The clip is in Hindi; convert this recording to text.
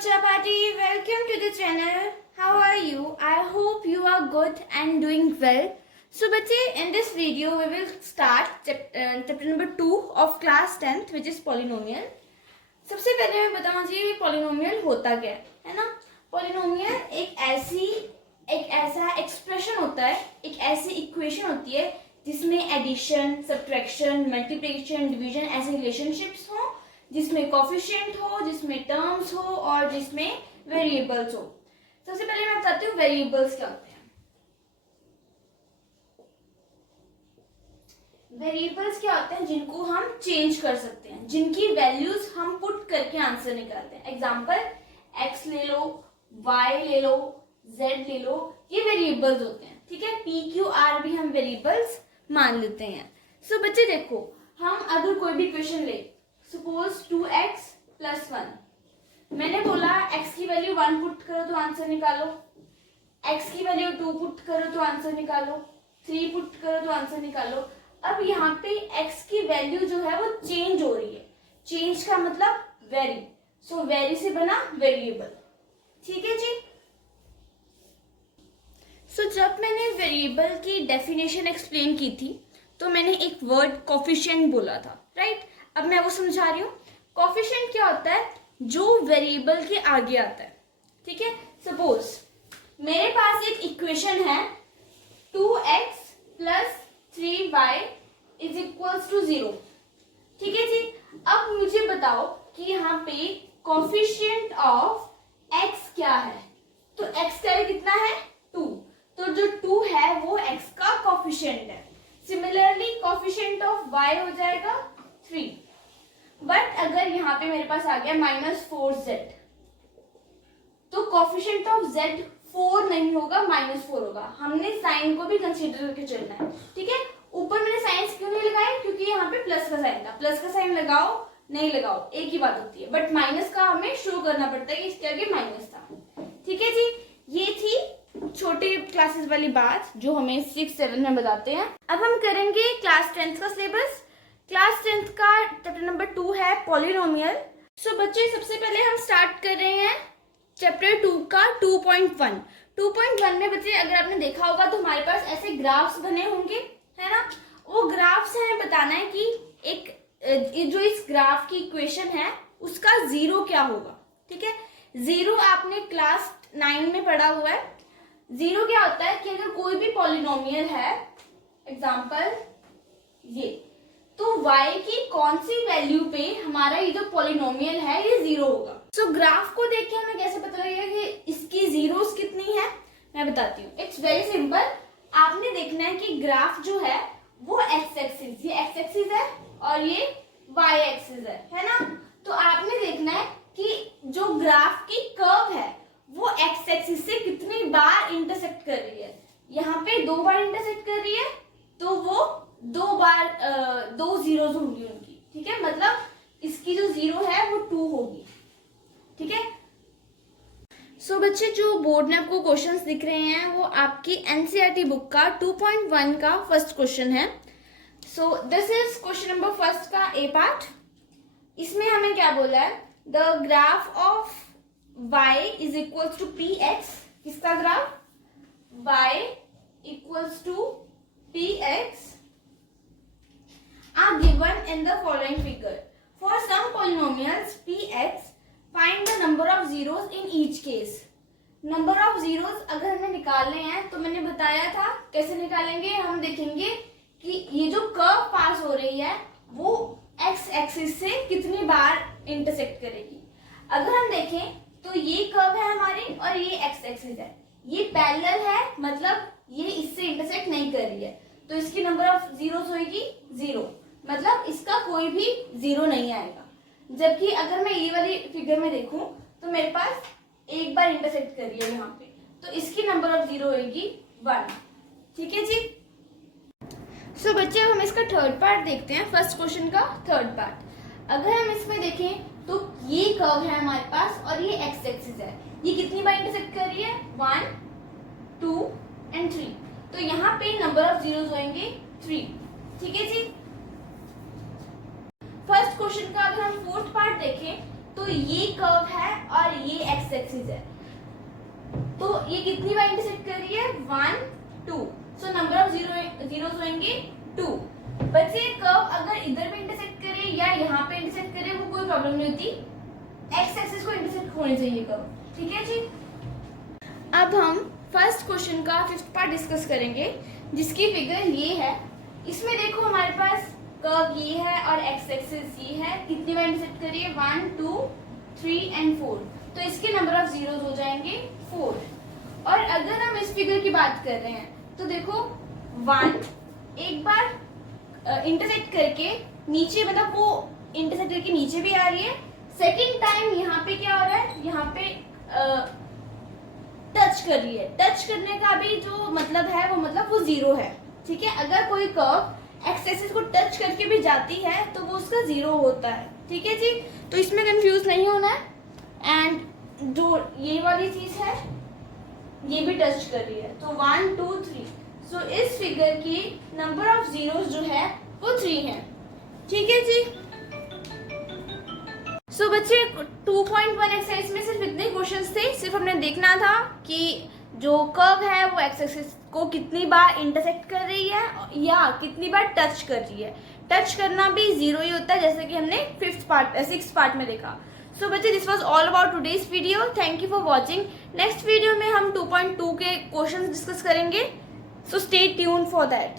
Chapati, welcome to the channel. How are you? I hope you are good and doing well. So बच्चे, in this video we will start chapter number 2 of class 10th which is polynomial. सबसे पहले मैं बताना चाहिए polynomial होता क्या है ना? Polynomial एक ऐसा एक्सप्रेशन होता है, एक ऐसी इक्वेशन होती है जिसमें एडिशन, सब्ट्रैक्शन, मल्टीप्लिकेशन, डिवीजन ऐसे रिलेशनशिप्स हो, जिसमें कोफिशिएंट हो, जिसमें टर्म्स हो और जिसमें वेरिएबल्स हो. सबसे पहले मैं बताती हूँ वेरिएबल्स क्या होते हैं. वेरिएबल्स क्या होते हैं? जिनको हम चेंज कर सकते हैं, जिनकी वैल्यूज हम पुट करके आंसर निकालते हैं. एग्जांपल x ले लो, y ले लो, z ले लो, ये वेरिएबल्स होते हैं. ठीक है, p q r भी हम वेरिएबल्स मान लेते हैं. सो बच्चे देखो, हम अगर कोई भी क्वेश्चन ले, सपोज 2x + 1, मैंने बोला x की वैल्यू 1 पुट करो तो आंसर निकालो, x की वैल्यू 2 पुट करो तो आंसर निकालो, 3 पुट करो तो आंसर निकालो. अब यहाँ पे x की वैल्यू जो है वो चेंज हो रही है. चेंज का मतलब वेरी, सो वेरी से बना वेरिएबल. ठीक है जी. सो जब मैंने वेरिएबल की डेफिनेशन एक्सप्लेन की थी तो मैंने एक वर्ड कोफिशिएंट बोला था, राइट? अब मैं वो समझा रही हूँ. कोफिशिएंट क्या होता है? जो वेरिएबल के आगे आता है. ठीक है, सपोज मेरे पास एक इक्वेशन है 2x + 3y = 0. ठीक है जी. अब मुझे बताओ कि यहाँ पे कोफिशिएंट ऑफ x क्या है. तो x का कितना है? 2. तो जो 2 है वो x का कोफिशिएंट है. सिमिलरली कोफिशिएंट ऑफ y हो जाएगा 3. बट अगर यहाँ पे मेरे पास आ गया -4z, तो कोफिशिएंट ऑफ z 4 नहीं होगा, -4 होगा. हमने साइन को भी कंसीडर करके चलना है. ठीक है, ऊपर मैंने साइंस क्यों नहीं लगाए? क्योंकि यहाँ पे प्लस का साइन था. प्लस का साइन लगाओ नहीं लगाओ एक ही बात होती है, बट माइनस का हमें शो करना पड़ता है कि इसके आगे माइनस था. ठीक है जी. ये थी छोटे क्लासेस वाली बात जो हमें 6-7 में बताते हैं. अब हम करेंगे क्लास 10th का सिलेबस. क्लास 10th का चैप्टर नंबर 2 है पॉलिनोमियल. सो बच्चे, सबसे पहले हम स्टार्ट कर रहे हैं चैप्टर 2 का 2.1. 2.1 में बच्चे अगर आपने देखा होगा तो हमारे पास ऐसे ग्राफ्स बने होंगे, है ना? वो ग्राफ्स हमें बताना है कि एक जो इस ग्राफ की इक्वेशन है उसका जीरो क्या होगा. ठीक है, जीरो आपने क्लास 9 में पढ़ा हुआ है. जीरो क्या होता है कि अगर कोई भी पॉलिनोमियल है, एग्जांपल ये, तो y की कौन सी वैल्यू पे हमारा ये जो पॉलिनोमियल है ये जीरो होगा. सो ग्राफ को देख के हमें कैसे पता लगेगा कि इसकी जीरोस कितनी है? मैं बताती हूँ. It's very simple. आपने देखना है कि ग्राफ जो है वो एक्स एक्सिस, ये एक्स एक्सिस है और ये y एक्सिस है ना? तो आपने देखना है कि जो ग्राफ की कर्व है वो एक्स एक्सिस से कितनी बार इंटरसेक्ट कर रही है. यहाँ पे 2 बार इंटरसेक्ट कर रही है, तो वो 2 बार 2 जीरोस होंगी उनकी. ठीक है, मतलब इसकी जो जीरो है वो 2 होगी. ठीक है. सो बच्चे, जो बोर्ड में आपको क्वेश्चंस दिख रहे हैं वो आपकी एनसीईआरटी बुक का 2.1 का फर्स्ट क्वेश्चन है. So this is question number first का ए पार्ट. इसमें हमें क्या बोला है? The graph of y = px. किसका graph? y = px are given in the following figure. For some polynomials px, find the number of zeros in each case. Number of zeros अगर हमें निकालने हैं तो मैंने बताया था कैसे निकालेंगे. हम देखेंगे कि ये जो कर्व पास हो रही है वो x एक्सिस से कितनी बार इंटरसेक्ट करेगी. अगर हम देखें तो ये कर्व है हमारी और ये x एक्सिस है, ये पैरेलल है, मतलब ये इससे इंटरसेक्ट नहीं कर रही है, तो इसकी नंबर ऑफ जीरोस होगी 0, मतलब इसका कोई भी जीरो नहीं आएगा. जबकि अगर मैं ये वाली फिगर में देखूं तो मेरे पास एक बार इंटरसेक्ट कर रही है यहाँ पे, तो इसकी नंबर ऑफ जीरो होगी 1. ठीक है जी. सो बच्चे, अब हम इसका थर्ड पार्ट देखते हैं. फर्स्ट क्वेश्चन का थर्ड पार्ट. अगर हम इसमें देखें तो ये कर्व है हमारे पास और ये एक्स एक्सिस है. ये कितनी बार इंटरसेक्ट कर रही है? 1, 2 and 3. तो यहाँ पे नंबर ऑफ जीरोस होंगे 3. ठीक है जी. फर्स्ट क्वेश्चन का अगर हम फोर्थ पार्ट देखें तो ये कर्व है और ये एक्स एक्सिस है, तो ये कितनी बार इंटरसेक्ट कर रही है 1 2, सो नंबर ऑफ जीरोस होंगे 2। बच्चे कर्व अगर इधर पे इंटरसेक्ट करे या यहाँ पे इंटरसेक्ट करे वो कोई प्रॉब्लम नहीं होती, एक्स एक्सिस को इंटरसेक्ट होनी चाहिए कर्व, ठीक है जी। अब हम फर्स्ट क्वेश्चन का फिफ्थ पार्ट डिस्कस करेंगे जिसकी फिगर ये है। इसमें देखो हमारे पास कर्व ये है और एक्स एक्सिस ये है, कितनी बार इंटरसेक्ट करिए 1 2 3 एंड 4, तो इसके नंबर ऑफ जीरोस हो जाएंगे 4। और अगर हम इस फिगर की बात कर रहे हैं तो देखो 1 एक बार इंटरसेक्ट करके नीचे, मतलब वो इंटरसेक्ट करके नीचे भी आ रही है, सेकेंड टाइम यहाँ पे क्या हो रहा है, यहाँ पे टच कर रही है। टच करने का भी जो मतलब है वो मतलब वो जीरो है, ठीक है। अगर कोई कर्व एक्स एक्सिस को टच करके भी जाती है तो वो उसका जीरो होता है, ठीक है जी। तो इसमें कंफ्यूज नहीं होना है। एंड जो ये वाली चीज है ये भी टच कर रही है, तो 1 2 3, सो इस फिगर की नंबर ऑफ जीरोस जो है वो 3 है, ठीक है जी। सो बच्चे 2.1 एक्सरसाइज में सिर्फ इतने क्वेश्चंस थे, सिर्फ हमने देखना था कि जो कर्व है वो एक्स एक्सिस को कितनी बार इंटरसेक्ट कर रही है या कितनी बार टच कर रही है। टच करना भी जीरो ही होता है जैसे कि हमने सिक्स पार्ट में देखा। सो बच्चे this was all about today's video, thank you for watching. Next video में हम 2.2 के क्वेश्चंस डिस्कस करेंगे, so stay tune for that.